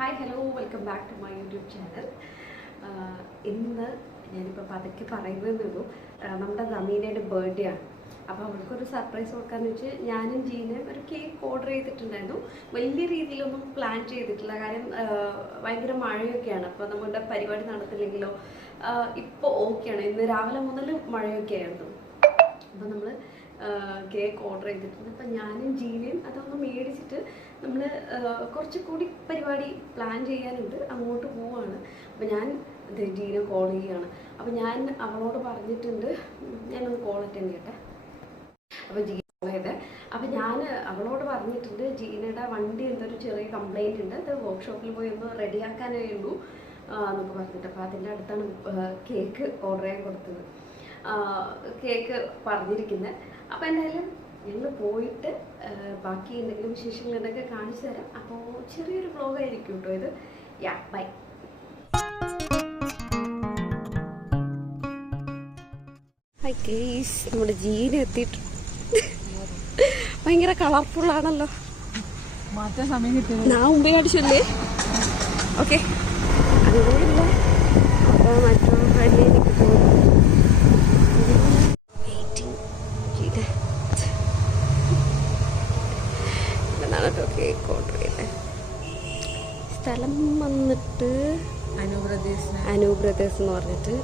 Hi hello welcome back to my YouTube channel. ഇന്ന് ഞാനിപ്പോൾ പതുക്കെ പറയുന്നതെന്നുള്ളൂ, നമ്മുടെ നമീനയുടെ ബർത്ത്ഡേ ആണ്. അപ്പോൾ അവൾക്കൊരു സർപ്രൈസ് കൊടുക്കാമെന്ന് വെച്ച് ഞാനും ജീനയും ഒരു കേക്ക് ഓർഡർ ചെയ്തിട്ടുണ്ടായിരുന്നു. വലിയ രീതിയിലൊന്നും പ്ലാൻ ചെയ്തിട്ടില്ല, കാര്യം ഭയങ്കര മഴയൊക്കെയാണ്. അപ്പോൾ നമ്മുടെ പരിപാടി നടത്തില്ലെങ്കിലോ. ഇപ്പോൾ ഓക്കെയാണ്, ഇന്ന് രാവിലെ മുതൽ മഴയൊക്കെ ആയിരുന്നു. അപ്പോൾ നമ്മൾ കേക്ക് ഓർഡർ ചെയ്തിട്ടുണ്ട്. അപ്പം ഞാനും ജീനയും അതൊന്ന് മേടിച്ചിട്ട് നമ്മൾ കുറച്ചുകൂടി പരിപാടി പ്ലാൻ ചെയ്യാനുണ്ട്, അങ്ങോട്ട് പോവുകയാണ്. അപ്പോൾ ഞാൻ ജീന കോൾ ചെയ്യുകയാണ്. അപ്പോൾ ഞാൻ അവളോട് പറഞ്ഞിട്ടുണ്ട്, ഞാനൊന്ന് കോൾ അറ്റൻഡ് ചെയ്യട്ടെ. അപ്പോൾ ജീന കോൾ ചെയ്തേ. അപ്പോൾ ഞാൻ അവളോട് പറഞ്ഞിട്ടുണ്ട്, ജീനയുടെ വണ്ടി എന്തൊരു ചെറിയ കംപ്ലൈൻറ്റ് ഉണ്ട്, അത് വർക്ക്ഷോപ്പിൽ പോയി ഒന്ന് റെഡിയാക്കാനേ ഉള്ളൂ എന്നൊക്കെ പറഞ്ഞിട്ട്. അപ്പോൾ അതിൻ്റെ അടുത്താണ് കേക്ക് ഓർഡർ ചെയ്യാൻ കൊടുത്തത്, കേക്ക് പറഞ്ഞിരിക്കുന്നത്. അപ്പോൾ എന്തായാലും ഞങ്ങൾ പോയിട്ട് ബാക്കി എന്തെങ്കിലും വിശേഷങ്ങളുണ്ടെങ്കിൽ കാണിച്ചു തരാം. അപ്പോൾ ചെറിയൊരു വ്ലോഗായിരിക്കും കേട്ടോ ഇത്. യാ ബൈ. ഹായ് ഗയ്സ്, നമ്മുടെ ജീന എത്തിയിട്ടുണ്ട്. ഭയങ്കര കളർഫുള്ളാണല്ലോ. ഞാൻ മുമ്പേ അടിച്ചല്ലേ. ഓക്കെ, അങ്ങനെയില്ല. അപ്പോൾ മറ്റൊരു വഴിയിലേക്ക് പോകും. കേക്ക് ഓർഡർ ചെയ്തേ. സ്ഥലം വന്നിട്ട് അനൂപ് ബ്രദേഴ്സ് എന്ന് പറഞ്ഞിട്ട്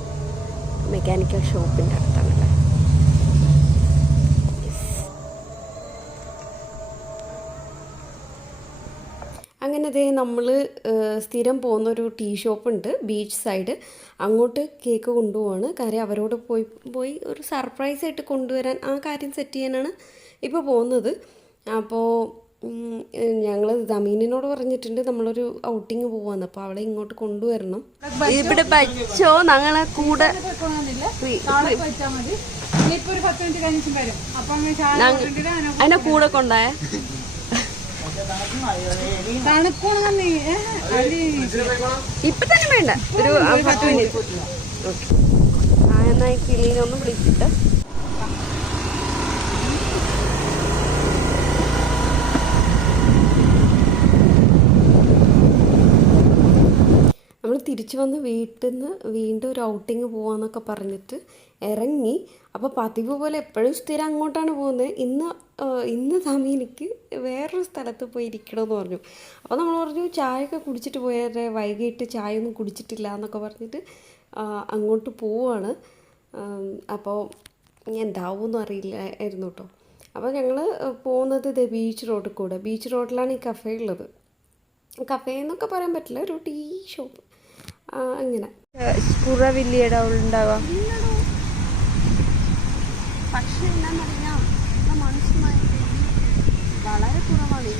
മെക്കാനിക്കൽ ഷോപ്പിൻ്റെ അടുത്താണല്ലേ. അങ്ങനെ ദേ നമ്മൾ സ്ഥിരം പോകുന്നൊരു ടീ ഷോപ്പുണ്ട് ബീച്ച് സൈഡ്, അങ്ങോട്ട് കേക്ക് കൊണ്ടുപോവാണ്. കാര്യം അവരോട് പോയി ഒരു സർപ്രൈസായിട്ട് കൊണ്ടുവരാൻ, ആ കാര്യം സെറ്റ് ചെയ്യാനാണ് ഇപ്പോൾ പോകുന്നത്. അപ്പോൾ ഞങ്ങൾ ദമീനിനോട് പറഞ്ഞിട്ടുണ്ട് നമ്മളൊരു ഔട്ടിങ് പോവാന്ന്. അപ്പോൾ അവളെ ഇങ്ങോട്ട് കൊണ്ടുവരണം. ഇവിടെ ബച്ചോ ഞങ്ങളെ കൂടെ അതിനെ കൂടെ കൊണ്ടായ ഇപ്പൊ തന്നെ വേണ്ട, ഒരു 10 മിനിറ്റ്. ഓക്കെ, എന്നാ ഈ കിളീനൊന്നും വിളിച്ചിട്ട് നമ്മൾ തിരിച്ചു വന്ന് വീട്ടിൽ നിന്ന് വീണ്ടും ഒരു ഔട്ടിങ് പോവാന്നൊക്കെ പറഞ്ഞിട്ട് ഇറങ്ങി. അപ്പോൾ പതിവ് പോലെ എപ്പോഴും സ്ഥിരം അങ്ങോട്ടാണ് പോകുന്നത്. ഇന്ന് സമീനിക്ക് വേറൊരു സ്ഥലത്ത് പോയി ഇരിക്കണമെന്ന് പറഞ്ഞു. അപ്പോൾ നമ്മൾ പറഞ്ഞു ചായയൊക്കെ കുടിച്ചിട്ട് പോയാലേ, വൈകിട്ട് ചായ ഒന്നും കുടിച്ചിട്ടില്ല എന്നൊക്കെ പറഞ്ഞിട്ട് അങ്ങോട്ട് പോവുകയാണ്. അപ്പോൾ എന്താവുമെന്നും അറിയില്ലായിരുന്നു കേട്ടോ. അപ്പോൾ ഞങ്ങൾ പോകുന്നത് ഇത് ബീച്ച് റോഡിൽ കൂടെ. ബീച്ച് റോഡിലാണ് ഈ കഫേ ഉള്ളത്. കഫേ എന്നൊക്കെ പറയാൻ പറ്റില്ല, ഒരു ടീ ഷോപ്പ് അങ്ങനെ. കുറവില്ലയുടെ ഉണ്ടാവുക. പക്ഷേ എന്താണെന്ന് അറിയാം, മനുഷ്യമായ വളരെ കുറവാണ്.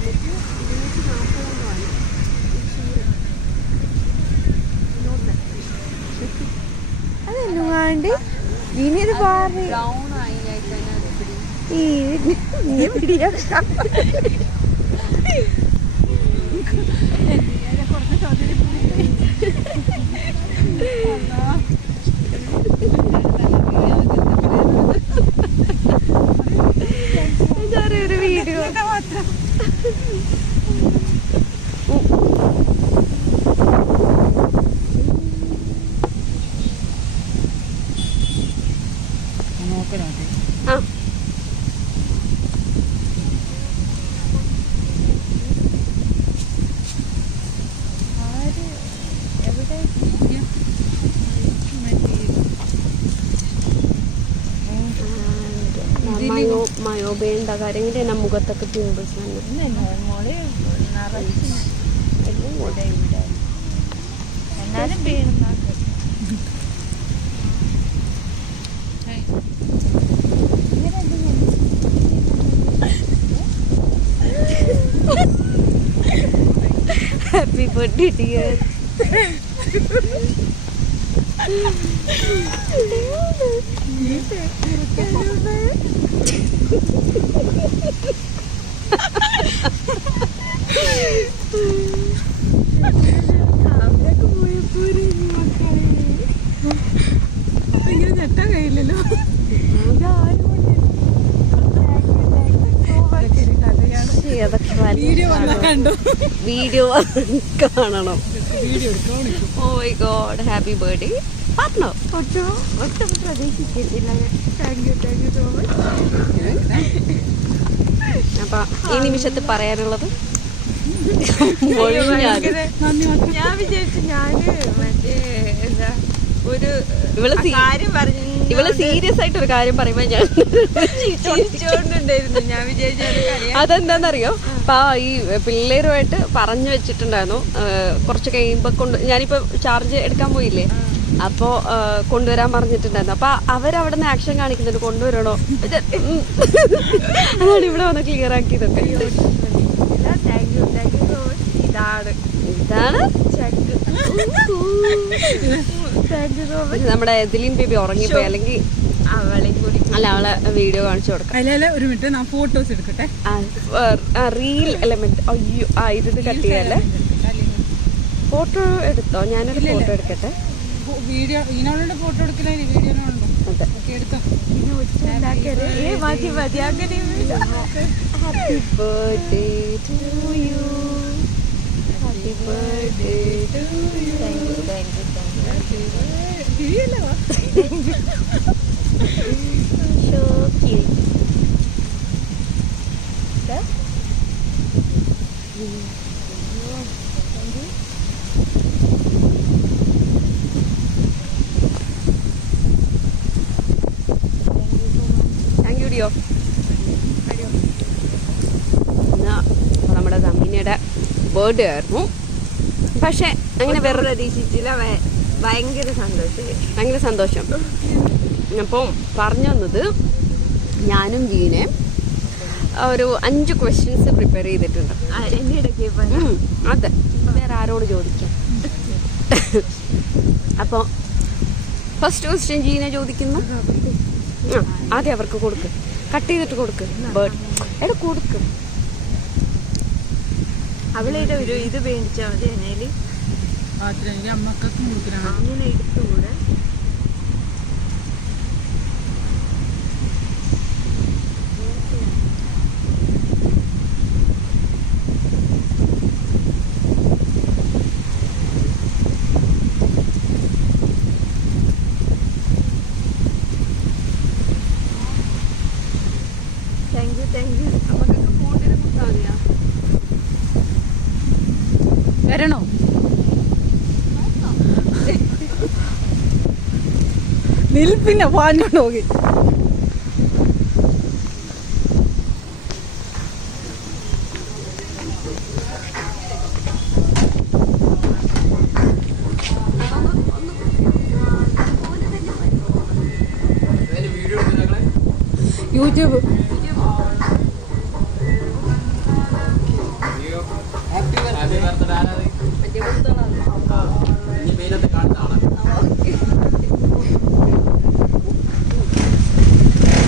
240 അതെന്നുകാണ്ട് ഇനിയത് പാറി ഒരു വീഡിയോ മയോബേണ്ട കാര്യങ്ങൾ എൻ്റെ മുഖത്തൊക്കെ പിമ്പിൾസ് എന്നാലും വീണ ഹാപ്പി ബർത്ത്ഡേ ഡിയർ. ഇങ്ങനെ ഞെട്ടാൻ കഴിയില്ലല്ലോ. അതൊക്കെ വീഡിയോ കണ്ടു. വീഡിയോ കാണണം. Oh my God, happy birthday പറഞ്ഞോ. ഒട്ടും പ്രതീക്ഷിച്ചിട്ടില്ല. Thank you so much. അപ്പൊ ഈ നിമിഷത്തിൽ പറയാനുള്ളത് ഞാൻ വിചാരിച്ചു ഞാന് മറ്റേ എന്താ ഒരു കാര്യം പറഞ്ഞു. ഇവള് സീരിയസ് ആയിട്ട് ഒരു കാര്യം പറയുമ്പോ ഞാൻ ചിരിച്ചോണ്ടുണ്ടായിരുന്നു. ഞാൻ വിചാരിച്ചു അതെന്താന്നറിയോ, അപ്പൊ ഈ പിള്ളേരുമായിട്ട് പറഞ്ഞു വെച്ചിട്ടുണ്ടായിരുന്നു. കുറച്ച് കഴിയുമ്പോ ഞാനിപ്പോ ചാർജ് എടുക്കാൻ പോയില്ലേ, അപ്പോ കൊണ്ടുവരാൻ പറഞ്ഞിട്ടുണ്ടായിരുന്നു. അപ്പൊ അവരവിടെ നിന്ന് ആക്ഷൻ കാണിക്കുന്നുണ്ട്, കൊണ്ടുവരണോ. അതാണ് ഇവിടെ വന്ന് ക്ലിയർ ആക്കിയതൊക്കെ. Thank you so much. ഇതാണ് താങ്ക് യു സോ മച്ച്. നമ്മുടെ ദിലീൻ ബേബി ഉറങ്ങിപ്പോയി, അല്ലെങ്കിൽ അവളെയും കൂടി അവളെ വീഡിയോ കാണിച്ചു കൊടുക്കാം. ഒരു മിനിറ്റ് ഞാൻ ഫോട്ടോസ് എടുക്കട്ടെ. Reel element. അയ്യോ ഇത് കട്ട് ചെയ്യാല്ലേ. ഫോട്ടോ എടുത്തോ, ഞാനൊരു ഫോട്ടോ എടുക്കട്ടെ. വീഡിയോ ഇതിനോടുണ്ട് ഫോട്ടോ എടുക്കില്ല, വീഡിയോനുണ്ടോ? എടുത്തോ. മതി മതി അങ്ങനെ. Happy birthday to you. Happy birthday to you. So cute. Thank you, dear. നമ്മുടെ തമ്മിനിയുടെ ബർത്ത്ഡേ ആയിരുന്നു. പക്ഷെ അങ്ങനെ വേറെ പ്രതീക്ഷിച്ചില്ല. ഭയങ്കര സന്തോഷം. അപ്പം പറഞ്ഞു വന്നത്, ഞാനും ജീനെ ഒരു 5 ക്വസ്റ്റ്യൻസ് പ്രിപ്പയർ ചെയ്തിട്ടുണ്ട്. എന്റെ ഇടയ്ക്ക് അതെ, വേറെ ആരോട് ചോദിക്കാം. അപ്പോൾ ഫസ്റ്റ് ക്വസ്റ്റ്യൻ ജീനെ ചോദിക്കുന്നു. ആദ്യം അവർക്ക് കൊടുക്ക്, കട്ട് ചെയ്തിട്ട് കൊടുക്ക്. ബേർഡ് കൊടുക്ക്. അവളുടെ ഒരു ഇത് മേടിച്ചാൽ മതി. എന്നേല് അമ്മക്കൊക്കെ കൊടുക്കണം. അങ്ങനെ എടുത്തുകൂടെ. Thank you. നമുക്കൊക്കെ ഫോണിനെ കുത്താൻ മതിയാ. വരണോ? നിൽപ്പിന്നെ പാഞ്ഞോണ്ട് പോകി. യൂട്യൂബ്.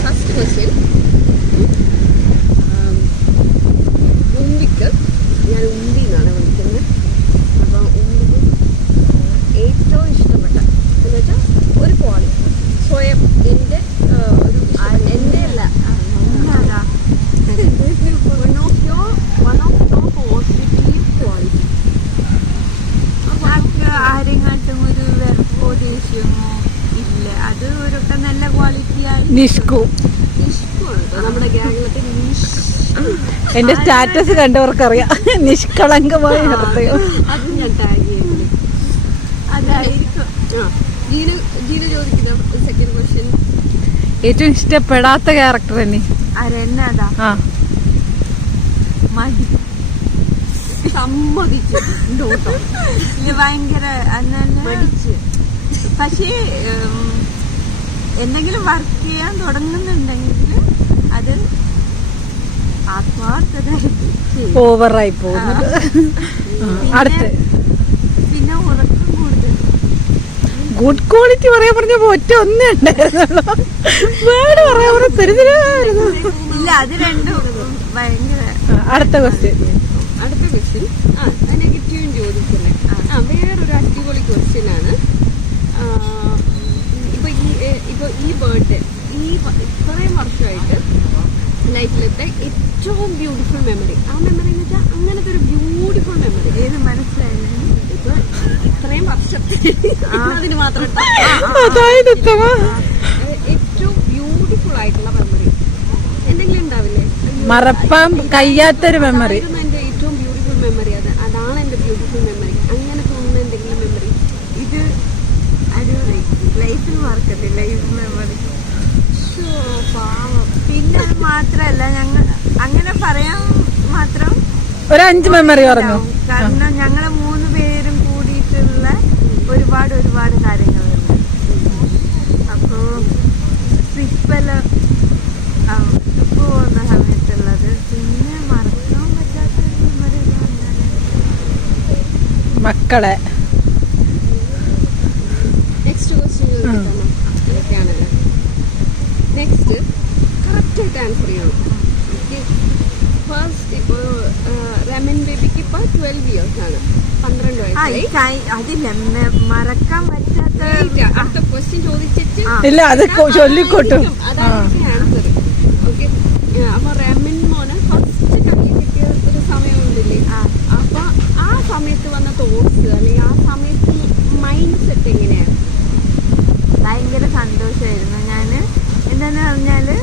ഫസ്റ്റ് ക്വസ്റ്റ്യൻ, ഉമ്പിക്ക്, ഞാൻ ഉമ്പി എന്നാണ് വിളിക്കുന്നത്. അപ്പോൾ ഉമ്പിക്ക് ഏറ്റവും ഇഷ്ടപ്പെട്ട എന്ന് വെച്ചാൽ ഒരു ക്വാളിറ്റി, സ്വയം എൻ്റെ ഒരു എൻ്റെ അല്ല, one of your positive quality. ആരെങ്ങാട്ടും ഒരു വെറുപ്പോ ദേഷ്യമോ ഇല്ല. അത് ഒരൊക്കെ നല്ല ക്വാളിറ്റി ആയി. നിഷ്കു. നിഷ്കുമാണ് നമ്മുടെ ഗ്യാങ്ങിലത്തെ. എന്റെ സ്റ്റാറ്റസ് കണ്ടവർക്കറിയാം. നിഷ്കളങ്കമായ ഹൃദയം. അത് ഞാൻ ടാഗ് ചെയ്യുന്നത്. അതായിരിക്കും. ജീന ചോദിക്കുന്ന സെക്കൻഡ് ക്വസ്റ്റ്യൻ, ഏറ്റവും ഇഷ്ടപ്പെടാത്ത ക്യാരക്ടർ തന്നെ അരെന്നതാ മടി. സമ്മതിച്ചു. ഭയങ്കര മടിച്ച്. പക്ഷേ എന്തെങ്കിലും വർക്ക് ചെയ്യാൻ തുടങ്ങുന്നുണ്ടെങ്കിൽ അത് ആത്മാർത്ഥതായിട്ട് ഓവറായി പോകുന്നത്. അടുത്ത് പിന്നെ ഉറക്കം കൂടുതൽ. ഗുഡ് ക്വാളിറ്റി പറയാൻ പറഞ്ഞപ്പോ ഒറ്റ ഒന്നേ ഉണ്ടായിരുന്നുള്ളൂ. വേറെ പറയാൻ പറഞ്ഞ തെരുതിരായിരുന്നു. ഇല്ല, അത് രണ്ടും ഭയങ്കര. അടുത്ത ക്വസ്റ്റ്യൻ നെഗറ്റീവും ചോദിക്കുന്നത്. വേറൊരു അടിപൊളി ക്വസ്റ്റ്യൻ ആണ്. ഇപ്പൊ ഈ ബർത്ത്ഡേ ഈ ഇത്രയും വർഷമായിട്ട് ലൈഫിലത്തെ ഏറ്റവും ബ്യൂട്ടിഫുൾ മെമ്മറി. ആ മെമ്മറി എന്ന് വെച്ചാൽ അങ്ങനത്തെ ഒരു ബ്യൂട്ടിഫുൾ മെമ്മറി. ഏത് മനസ്സിലായില്ല? ഇപ്പൊ ഇത്രയും വർഷത്തിൽ അതിന് മാത്രം ഏറ്റവും ബ്യൂട്ടിഫുൾ ആയിട്ടുള്ള മെമ്മറി എന്തെങ്കിലും ഉണ്ടാവില്ലേ? മറപ്പാൻ കഴിയാത്തൊരു മെമ്മറി. എന്റെ ഏറ്റവും ബ്യൂട്ടിഫുൾ മെമ്മറി അതാണ് എന്റെ ബ്യൂട്ടിഫുൾ മെമ്മറി. അങ്ങനെ തോന്നുന്ന എന്തെങ്കിലും മെമ്മറി? ഇത് അടിപൊളി ലൈഫിൽ മറക്കത്തില്ല ഈ മെമ്മറി. പാവം. പിന്നെ അത് മാത്രല്ല ഞങ്ങൾ അങ്ങനെ പറയാൻ മാത്രം ഒരു 5 മെമ്മറി പറഞ്ഞു. കാരണം ഞങ്ങളെ 3 പേരും കൂടിയിട്ടുള്ള ഒരുപാട് കാര്യങ്ങളുണ്ട്. അപ്പോ ട്രിപ്പ് പോകുന്ന സമയത്തുള്ളത്. പിന്നെ മറക്കാൻ പറ്റാത്ത മെമ്മറി മക്കളെ. നെക്സ്റ്റ് ക്വസ്റ്റ്യൻ ഇതൊക്കെയാണല്ലോ. നെക്സ്റ്റ് കറക്റ്റായിട്ട് ആൻസർ ചെയ്യണം. ഫസ്റ്റ് ഇപ്പോൾ റമൻ ബേബിക്ക് ഇപ്പോൾ 12 years ആണ്, 12 വയസ്സായി. അതില്ല മറക്കാൻ പറ്റാത്ത. അടുത്ത ക്വസ്റ്റ്യൻ ചോദിച്ചിട്ട് ഇല്ല, അത് ചൊല്ലിക്കോട്ടും. അതാണ് ആൻസർ. ഓക്കെ. അപ്പൊ റമൻ മോന് ഫസ്റ്റ് കണ്ണി കിട്ടിയ ഒരു സമയമുണ്ടല്ലേ, അപ്പൊ ആ സമയത്ത് വന്ന തോട്ട്സ് അല്ലെങ്കിൽ ആ സമയത്ത് മൈൻഡ് സെറ്റ് എങ്ങനെയാണ്? ഭയങ്കര സന്തോഷമായിരുന്നു. ഞാൻ എന്താന്ന് പറഞ്ഞാല്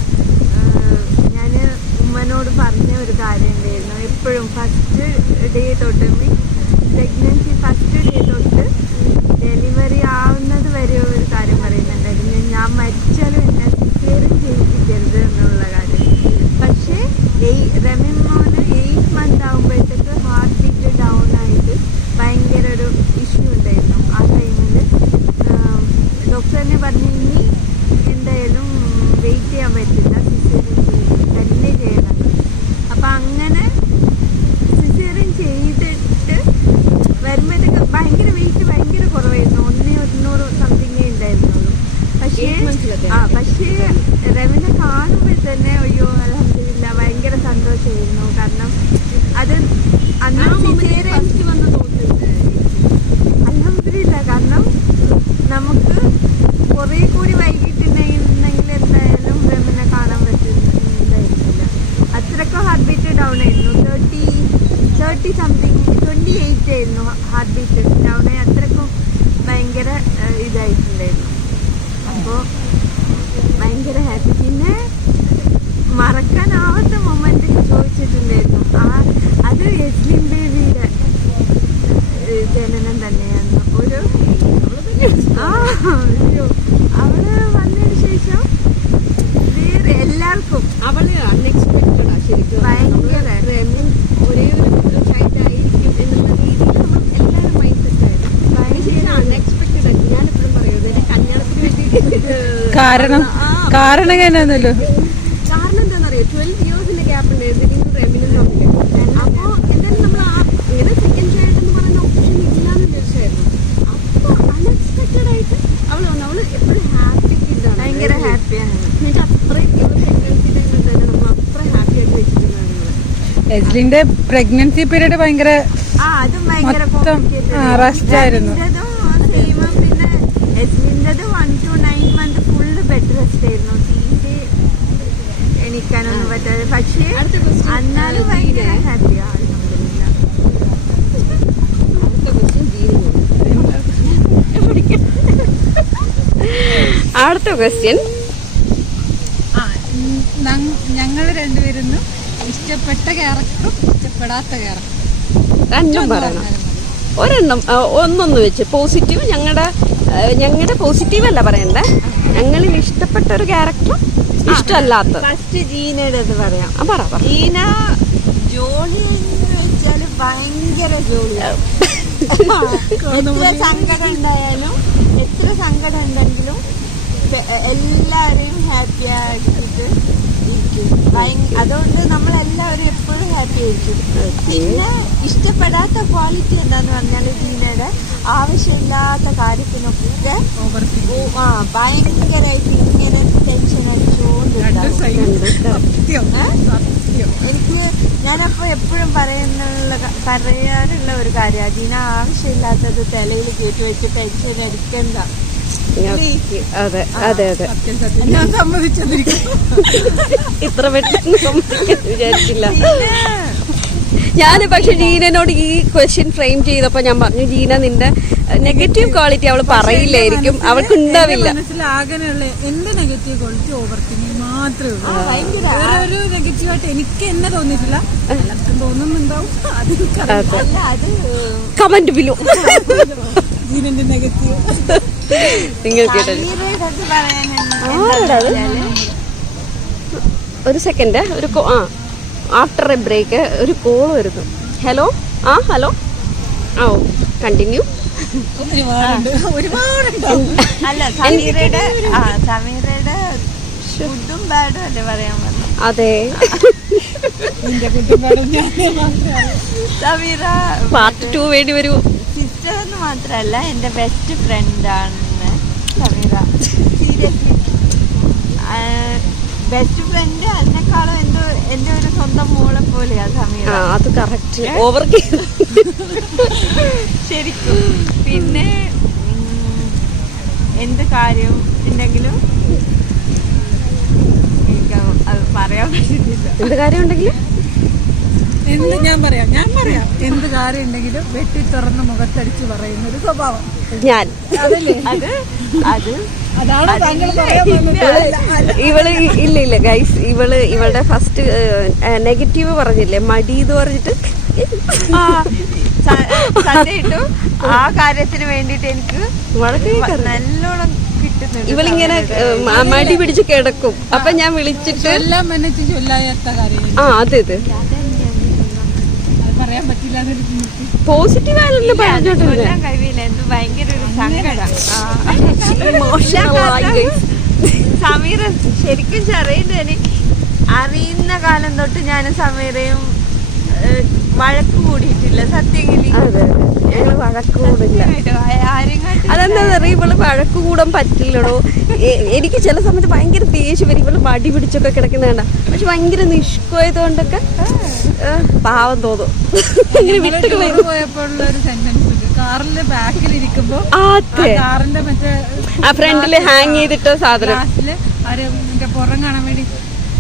ഞാൻ ഉമ്മനോട് പറഞ്ഞ ഒരു കാര്യം ഉണ്ടായിരുന്നു. എപ്പോഴും ഫസ്റ്റ് ഡേ തൊട്ട് പ്രഗ്നൻസി ഫസ്റ്റ് ഡേ തൊട്ട് ഡെലിവറി ആവുന്നത് വരെ ഒരു കാര്യം പറയുന്നുണ്ടായിരുന്നു. ഞാൻ മരിച്ചാലും എന്നെ സിസേറിയൻ ചെയ്യിപ്പിക്കരുത് എന്നുള്ള കാര്യം. പക്ഷേ റമീൻ മോന് 8 month ആകുമ്പോഴത്തേക്ക് ഹാർട്ട് ബീറ്റ് ഡൗൺ ആയിട്ട് ഭയങ്കര ഒരു ഇഷ്യൂ ഉണ്ടായിരുന്നു. ആ ടൈമിൽ ഡോക്ടർ തന്നെ പറഞ്ഞു ഇനി എന്തായാലും വെയിറ്റ് ചെയ്യാൻ പറ്റില്ല, സിസേറിയൻ തന്നെ ചെയ്യണം. അപ്പം അങ്ങനെ സിസേറിയൻ ചെയ്തിട്ട് വരുമ്പോഴത്തേക്ക് ഭയങ്കര വെയിറ്റ് ഭയങ്കര കുറവായിരുന്നു. 100 സംതിങ്ങേ ഉണ്ടായിരുന്നുള്ളൂ. പക്ഷേ റമീനെ കാണുമ്പോൾ തന്നെ അയ്യോ അൽഹംദുലില്ലാ ഭയങ്കര സന്തോഷമായിരുന്നു. കാരണം അത് അന്ന് സിസേറിയൻ അൽഹംദുലില്ലാ. കാരണം നമുക്ക് കുറേ കൂടി വൈകിട്ടുണ്ടെങ്കിൽ എന്തായാലും റമീനെ കാണാൻ പറ്റുന്നുണ്ടായിരുന്നില്ല. അത്രയ്ക്കും ഹാർട്ട് ബീറ്റ് ഡൗൺ ആയിരുന്നു. 30 സംതിങ് 28 ആയിരുന്നു ഹാർട്ട് ബീറ്റ് ഡൗൺ ആയി. അത്രയ്ക്കും ഭയങ്കര ഇതായിട്ടുണ്ടായിരുന്നു. അപ്പോൾ ഭയങ്കര ഹാപ്പി. പിന്നെ മറക്കാനാവാത്ത മൊമെന്റ് ചോദിച്ചിട്ടുണ്ടായിരുന്നു. അത് യസ്മിൻ ബേബിയുടെ ജനനം തന്നെയായിരുന്നു. ഒരു അവള് വന്നതിന് ശേഷം വേറെ എല്ലാവർക്കും അവള് അൺഎക്സ്പെക്റ്റഡാ ശരിക്കും. ഭയങ്കര ഒരേ ഒരു ചൈൽഡ് ആയിരിക്കും എന്നുള്ള രീതിയിൽ നമ്മൾ എല്ലാവരും മൈൻഡ് സെറ്റ് ആയിരുന്നു. ഭയങ്കര അൺഎക്സ്പെക്റ്റഡ് ആയിട്ട് ഞാൻ എപ്പോഴും പറയുന്നത് എന്റെ കല്യാണത്തിന് വേണ്ടിയിട്ട്. കാരണം എന്നാന്നല്ലോ. കാരണം എന്താണെന്നറിയോ, 12 years ഗ്യാപ്പ് ഉണ്ടായിരുന്നു റെമിനും തമ്മിൽ. അപ്പോൾ എന്തായാലും നമ്മൾ ഇങ്ങനെ സെക്കൻഡ് ചൈൽഡ് എന്ന് പറയുന്ന ഓപ്ഷൻ ഇല്ലാന്ന് വിചാരിച്ചായിരുന്നു. അപ്പോൾ അൺഎക്സ്പെക്റ്റഡ് ആയിട്ട് അവള് വന്നു. അവള് എപ്പോഴും ഹാപ്പി കിഡാണ്, ഭയങ്കര ഹാപ്പിയാണ്. എന്നിട്ട് അത്രയും പ്രഗ്നൻസി ടൈമിൽ തന്നെ നമ്മൾ അത്ര ഹാപ്പി ആയിട്ട് വെച്ചിട്ടുണ്ടായിരുന്നു. എസ്ലിന്റെ പ്രഗ്നൻസി പീരീഡ് ഭയങ്കര അതും ഭയങ്കര റെസ്റ്റ് ആയിരുന്നു. പിന്നെ എസ്ലിൻ്റെത് 1 to 9 month full bed rest ആയിരുന്നു. തീരെ എണീക്കാനൊന്നും പറ്റാതെ. പക്ഷേ അന്നാലും ഭയങ്കര ഹാപ്പിയാണ്. അടുത്ത ക്വസ്റ്റ്യൻ ഞങ്ങൾ രണ്ടുപേരും ഇഷ്ടപ്പെട്ട ക്യാരക്ടറും ഇഷ്ടപ്പെടാത്ത ക്യാരക്ടറും രണ്ടും പറയണം. ഒന്നൊന്ന് വെച്ച് പോസിറ്റീവ്. ഞങ്ങളുടെ പോസിറ്റീവ് അല്ല പറയണ്ടേ, ഞങ്ങളിൽ ഇഷ്ടപ്പെട്ട ഒരു ക്യാരക്ടറും ഇഷ്ടമല്ലാത്ത. ഫസ്റ്റ് ജീനയുടെ അത് പറയാം. ജീന ജോലി എന്ന് വെച്ചാല് ഭയങ്കര ജോലിയാണ്. എത്ര സങ്കടം ഉണ്ടെങ്കിലും എല്ലാവരെയും ഹാപ്പി ആക്കിയിട്ട് ഇരിക്കും. അതുകൊണ്ട് നമ്മളെല്ലാവരും എപ്പോഴും ഹാപ്പി ആയിരിക്കും. പിന്നെ ഇഷ്ടപ്പെടാത്ത ക്വാളിറ്റി എന്താന്ന് പറഞ്ഞാൽ ജീനയുടെ ആവശ്യമില്ലാത്ത കാര്യത്തിനൊക്കെ ഭയങ്കരമായിട്ട് ഇങ്ങനെ ടെൻഷൻ അടിച്ചുകൊണ്ടിരുന്നു. എനിക്ക് ഞാനപ്പോ എപ്പോഴും പറയാറുള്ള ഒരു കാര്യമാണ്, ജീന ആവശ്യമില്ലാത്തത് തലയിൽ കയറ്റി വെച്ച് ടെൻഷൻ അടിക്കണ്ട. അതെ അതെ അതെ, ഞാൻ സമ്മതിച്ചിരിക്കുന്നു. ഇത്ര പെട്ടെന്ന് സമ്മതിക്കാന്ന് വിചാരിച്ചില്ല ഞാൻ. പക്ഷെ ജീനനോട് ഈ ക്വസ്റ്റ്യൻ ഫ്രെയിം ചെയ്തപ്പോ ഞാൻ പറഞ്ഞു, ജീന നിന്റെ നെഗറ്റീവ് ക്വാളിറ്റി അവള് പറയില്ലായിരിക്കും, അവൾക്ക് ഉണ്ടാവില്ല. മനസ്സിലാകാനുള്ള എന്റെ നെഗറ്റീവ് ക്വാളിറ്റി ഓവർ തിങ്കിങ് മാത്രമേ ഉള്ളൂ. വേറെ ഒരു നെഗറ്റീവായിട്ട് എനിക്ക് എന്നെ തോന്നിയിട്ടില്ല. എല്ലാവർക്കും തോന്നുന്നുണ്ടാവും. അത് കമന്റ് ബിലോ ജീനന്റെ നെഗറ്റീവ് നിങ്ങൾക്ക് ഒരു സെക്കൻഡ്, ഒരു ആഫ്റ്റർ എ ബ്രേക്ക് ഒരു കോൾ വരുന്നു. ഹലോ ഹലോ ഓ കണ്ടിന്യൂ. ഒരുപാടുണ്ട്. അല്ല സമീറയുടെ ഫുഡും ബാഡും അല്ലേ പറയാൻ പറഞ്ഞു. അതെ സമീറ പാർട്ട് 2 വേണ്ടി വരൂ. സിസ്റ്റർ എന്ന് മാത്രല്ല എന്റെ ബെസ്റ്റ് ഫ്രണ്ടാണ് സമീറ. സീരിയസ്ലി ബെസ്റ്റ് ഫ്രണ്ട് അതിനേക്കാളും എന്റെ ഒരു സ്വന്തം മോളെ പോലെയാ സമീറ. അത് കറക്റ്റ്. ഓവർ ശരിക്കും. പിന്നെ എന്ത് കാര്യം ഉണ്ടെങ്കിലും എനിക്ക് അത് പറയാൻ പറ്റുന്നില്ല. എന്ത് കാര്യം ഉണ്ടെങ്കിലും ഞാൻ പറയാം എന്ത് കാര്യം ഉണ്ടെങ്കിലും വെട്ടി തുറന്ന് മുഖത്തടിച്ച് പറയുന്ന ഒരു സ്വഭാവം ഞാൻ. അതല്ലേ അത് അതാണ് താങ്കൾ പറയാൻ ഇവള് ഇല്ല ഗൈസ്, ഇവളുടെ ഫസ്റ്റ് നെഗറ്റീവ് പറഞ്ഞില്ലേ, മടി എന്ന് പറഞ്ഞിട്ട് സത്യമായിട്ടും ആ കാര്യത്തിന് വേണ്ടിട്ട് എനിക്ക് നല്ലോണം കിട്ടുന്നുണ്ട്. ഇവളിങ്ങനെ മടി പിടിച്ച് കിടക്കും. അപ്പൊ ഞാൻ വിളിച്ചിട്ട് എല്ലാം മനസ്സിൽ ചൊല്ലാത്ത കാര്യം അതെ പറയാൻ പറ്റില്ല. പോസിറ്റീവ് ആയല്ലോ പറഞ്ഞോട്ടില്ല. കഴിയില്ല. എന്ത് ഭയങ്കര ഒരു സങ്കടം. സമീറ ശരിക്കും അറിയുന്ന കാലം തൊട്ട് ഞാനും സമീറയും വഴക്ക് കൂടിയിട്ടില്ല. സത്യങ്ങളി വഴക്ക് കൂടില്ല. അതെന്താ പറയുക, ഇവള് വഴക്ക് കൂടാൻ പറ്റില്ലടോ. എനിക്ക് ചില സമയത്ത് ഭയങ്കര ദേഷ്യം വരും. ഇവള് മടി പിടിച്ചൊക്കെ കിടക്കുന്നതാണ്. പക്ഷെ ഭയങ്കര നിഷ്കോയതുകൊണ്ടൊക്കെ പാവം തോന്നും. പോയപ്പോഴുള്ള ഒരു സെന്റൻസ് ഉണ്ട്. കാറിന്റെ ബാക്കിലിരിക്കുമ്പോ കാറിന്റെ മറ്റേ ഫ്രണ്ടില് ഹാങ് ചെയ്തിട്ട സാധനം അവര് മറ്റേ പുറം കാണാൻ വേണ്ടി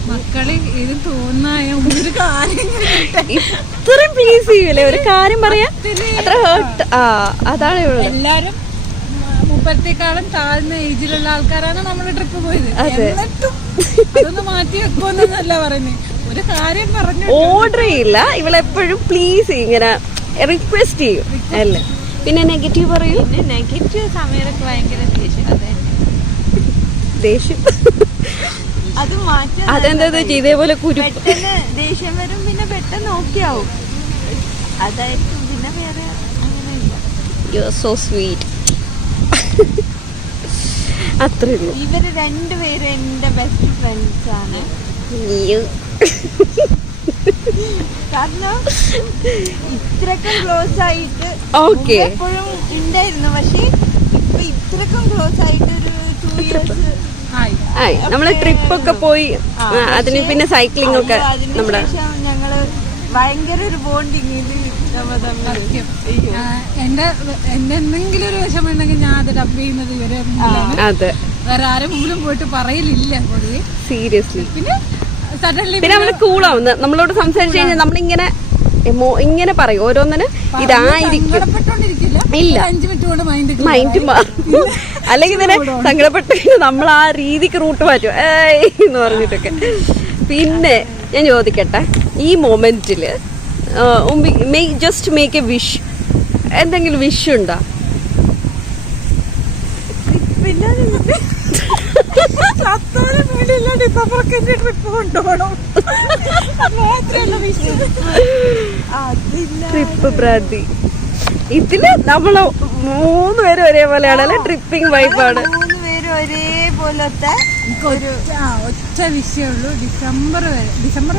മക്കളെ ഇത് തോന്നായ ഒരു കാര്യം ഇത്രയും പ്ലീസ് ചെയ്യൂലേ ഒരു കാര്യം പറയാ. അത്ര ഹേർട്ട്. അതാണ് എല്ലാരും മുപ്പത്തേക്കാളും താഴ്ന്ന ഏജിലുള്ള ആൾക്കാരാണ് നമ്മൾ ട്രിപ്പ് പോയത്. അതൊന്ന് മാറ്റി വെക്കുമെന്നല്ല പറയുന്നത്. ഒരു കാര്യം പറഞ്ഞു ഓർഡർ ചെയ്യില്ല ഇവളെപ്പോഴും. പ്ലീസ് ഇങ്ങനെ റിക്വസ്റ്റ് ചെയ്യും അല്ലേ. പിന്നെ നെഗറ്റീവ് പറയൂ. നെഗറ്റീവ് സമയത്ത് ഭയങ്കര ദേഷ്യം അത് മാറ്റാൻ. അതെന്താ ഇതേപോലെ പെട്ടെന്ന് ദേഷ്യം വരും. പിന്നെ പെട്ടെന്ന് ഓക്കെയാവും. അതായിരിക്കും. പിന്നെ വേറെ അങ്ങനെയില്ല. You are so sweet. അത്രേ ഉള്ളൂ. ഇവര് രണ്ടുപേരും എന്റെ ബെസ്റ്റ് ഫ്രണ്ട്സ് ആണ്. കാരണം ഇത്രക്കും ക്ലോസ് ആയിട്ട് എപ്പോഴും ഉണ്ടായിരുന്നു. പക്ഷെ ഇപ്പൊ ഇത്രക്കും ക്ലോസ് ആയിട്ട് ഒരു 2 years നമ്മള് ട്രിപ്പൊക്കെ പോയി. അതിന് പിന്നെ സൈക്ലിംഗ് ഒക്കെ നമ്മുടെ ഞങ്ങള് ഭയങ്കര ഒരു ബോണ്ടിങ്. എന്റെ എന്തെങ്കിലും ഒരു വിഷമം ഉണ്ടെങ്കിൽ ഞാൻ അത് ഡബ് ചെയ്യുന്നത് ഇവരെ വേറെ ആരും മുമ്പിലും പോയിട്ട് പറയലില്ല പൊതുവെ. സീരിയസ്ലി. പിന്നെ സഡൻലി പിന്നെ നമ്മള് കൂളാവുന്ന നമ്മളോട് സംസാരിച്ചു കഴിഞ്ഞാൽ നമ്മളിങ്ങനെ ഇങ്ങനെ പറയും ഓരോന്നിന് ഇതായിരിക്കും. ഇല്ല 5 മിനിറ്റ് കൊണ്ട് മൈൻഡ് മാറും. അല്ലെങ്കിൽ തന്നെ സങ്കടപ്പെട്ട് നമ്മൾ ആ രീതിക്ക് റൂട്ട് മാറ്റും എന്ന് പറഞ്ഞിട്ടൊക്കെ. പിന്നെ ഞാൻ ചോദിക്കട്ടെ, ഈ മൊമെന്റില് ജസ്റ്റ് മേക്ക് എ വിഷ്. എന്തെങ്കിലും വിഷ് ഉണ്ടോ? പിന്നെ ട്രിപ്പ് കൊണ്ടുപോകണം. ട്രിപ്പ് പ്രാന്തി. ഇതില് നമ്മള് 3 പേരും ഒരേപോലെയാണ് അല്ലെ. ട്രിപ്പിംഗ് വൈബാണ്. 3 പേരും ഒരേപോലത്തെ ഒറ്റ വിഷയമുള്ളൂ. ഡിസംബർ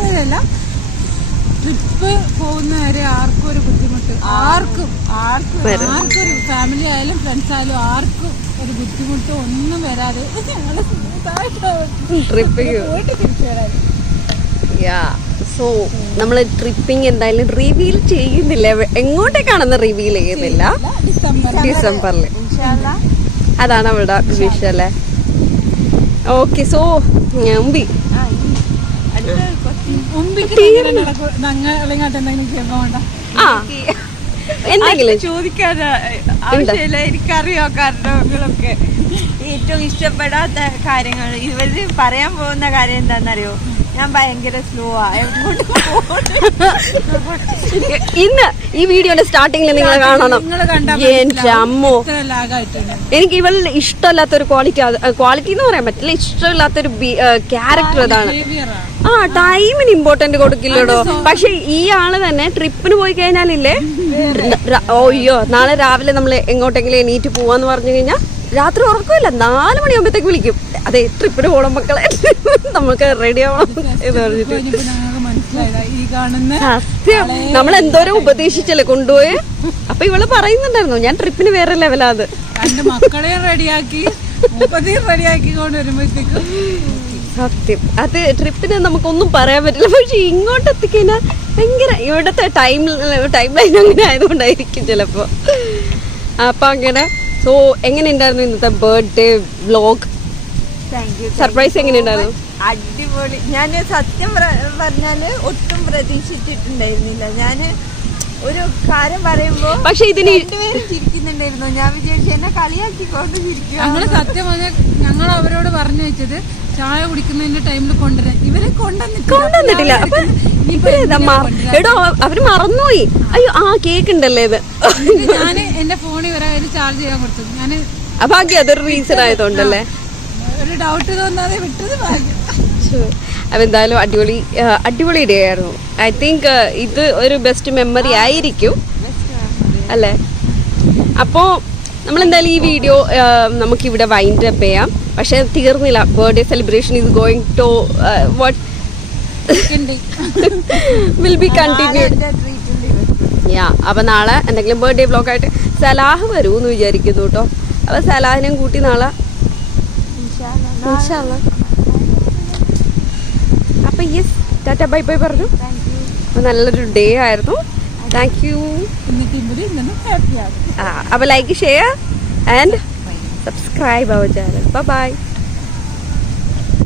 വരെ അല്ല, ട്രിപ്പ് പോകുന്ന വരെ ആർക്കും ഒരു ബുദ്ധിമുട്ട്. ആർക്കും ഒരു ഫാമിലി ആയാലും ഫ്രണ്ട്സ് ആയാലും ആർക്കും ഒരു ബുദ്ധിമുട്ട് ഒന്നും വരാതെ ഞങ്ങള് ട്രിപ്പിംഗ് പോയിട്ട് തിരിച്ചു വരാൻ. സോ നമ്മള് ട്രിപ്പിംഗ് എന്തായാലും റിവീൽ ചെയ്യുന്നില്ല. എങ്ങോട്ടേക്കാണെന്ന് റിവീൽ ചെയ്യുന്നില്ല. ഡിസംബറിൽ അതാണ് അവളുടെ വിഷ് അല്ലേ. ഓക്കെ, സോ ഉമ്പി ആ എന്തെങ്കിലും ചോദിക്കാതെ ആവശ്യമില്ല, എനിക്കറിയോ കാരണങ്ങളൊക്കെ. ഏറ്റവും ഇഷ്ടപ്പെടാത്ത കാര്യങ്ങൾ ഇവര് പറയാൻ പോകുന്ന കാര്യം എന്താണെന്നറിയോ? ഞാൻ ഭയങ്കര സ്ലോ ആ, ഇന്ന് ഈ വീഡിയോയുടെ സ്റ്റാർട്ടിങ്ങിൽ നിങ്ങൾ കാണണം. എന്റെ അമ്മോ, എനിക്ക് ഇവളുടെ ഇഷ്ടമല്ലാത്തൊരു ക്വാളിറ്റി എന്ന് പറയാൻ പറ്റില്ല, ഇഷ്ടമില്ലാത്തൊരു ക്യാരക്ടർ അതാണ്. ആ, ടൈമിന് ഇമ്പോർട്ടന്റ് കൊടുക്കില്ലടോ. പക്ഷെ ഈ ആള് തന്നെ ട്രിപ്പിന് പോയി കഴിഞ്ഞാലില്ലേ, അയ്യോ നാളെ രാവിലെ നമ്മൾ എങ്ങോട്ടെങ്കിലും എണീറ്റ് പോവാന്ന് പറഞ്ഞു കഴിഞ്ഞാൽ രാത്രി ഉറക്കമില്ല, 4 മണിയാകുമ്പോഴത്തേക്ക് വിളിക്കും. അതെ, ട്രിപ്പിന് പോകണം മക്കളെ, നമുക്ക് റെഡി ആവണം എന്ന് പറഞ്ഞിട്ട്. സത്യം, നമ്മൾ എന്തോരം ഉപദേശിച്ചല്ലേ കൊണ്ടുപോയി. അപ്പൊ ഇവള് പറയുന്നുണ്ടായിരുന്നു ഞാൻ ട്രിപ്പിന് വേറെ ലെവലാത്. മക്കളെയും റെഡിയാക്കി കൊണ്ടുവരുമ്പോഴത്തേക്കും സത്യം, അത് ട്രിപ്പിന് നമുക്കൊന്നും പറയാൻ പറ്റില്ല. പക്ഷെ ഇങ്ങോട്ട് എത്തിക്കഴിഞ്ഞാൽ ഭയങ്കര ഇവിടുത്തെ ടൈം ലൈൻ അങ്ങനെ ആയതുകൊണ്ടായിരിക്കും ചിലപ്പോ. അപ്പൊ അങ്ങനെ. സോ എങ്ങനെ ഉണ്ടായിരുന്നു ഇന്നത്തെ ബർത്ത്ഡേ വ്ലോഗ്? സർപ്രൈസ് എങ്ങനെ ഉണ്ടായിരുന്നു? അടിപൊളി. ഞാൻ സത്യം പറഞ്ഞാല് ഒട്ടും പ്രതീക്ഷിച്ചിട്ടുണ്ടായിരുന്നില്ല. ഞാന് ഒരു കാര്യം പറയുമ്പോ പക്ഷെ ഇതിന് രണ്ടുപേരും ചിരിക്കുന്നുണ്ടായിരുന്നു. ഞാൻ വിചാരിച്ചു എന്നെ കളിയാക്കിക്കൊണ്ട് ചിരിക്കുക. ഞങ്ങള് സത്യം പറഞ്ഞാൽ ഞങ്ങൾ അവരോട് പറഞ്ഞു വെച്ചത് ചായ കുടിക്കുന്നതിന്റെ ടൈമിൽ കൊണ്ടുവരാൻ. ഇവരെ കൊണ്ടുവന്നിട്ടില്ല. എടോ അവര് മറന്നുപോയി. അയ്യോ ആ കേക്ക് ഉണ്ടല്ലേ ഇത്. ഞാന് എന്റെ ഫോണിൽ വരെ ചാർജ് ചെയ്യാൻ കൊടുത്തു. ഞാന് ഭാഗ്യം അതൊരു റീസൺ ആയതുകൊണ്ടല്ലേ. ഒരു ഡൗട്ട് തോന്നാതെ വിട്ടത് ഭാഗ്യം. അപ്പൊ എന്തായാലും അടിപൊളി ഡേ ആയിരുന്നു. ഐ തിങ്ക് ഇത് ഒരു ബെസ്റ്റ് മെമ്മറി ആയിരിക്കും അല്ലേ. അപ്പോ നമ്മളെന്തായാലും ഈ വീഡിയോ നമുക്കിവിടെ വൈൻഡ് അപ്പ് ചെയ്യാം. പക്ഷെ തീർന്നില്ല. Birthday celebration is going to what will be continued. Yeah, അപ്പൊ നാളെ എന്തെങ്കിലും ബർത്ത്ഡേ വ്ലോഗായിട്ട് സലാഹ് വരുമെന്ന് വിചാരിക്കുന്നു കേട്ടോ. അപ്പൊ സലാഹിനെയും കൂട്ടി നാളെ ഇൻഷാല്ലാ. അപ്പൊ യെസ്, ടാറ്റ ബൈ ബൈ പറഞ്ഞു. അപ്പൊ നല്ലൊരു ഡേ ആയിരുന്നു. Thank you. അപ്പൊ like share and subscribe our channel. Bye bye.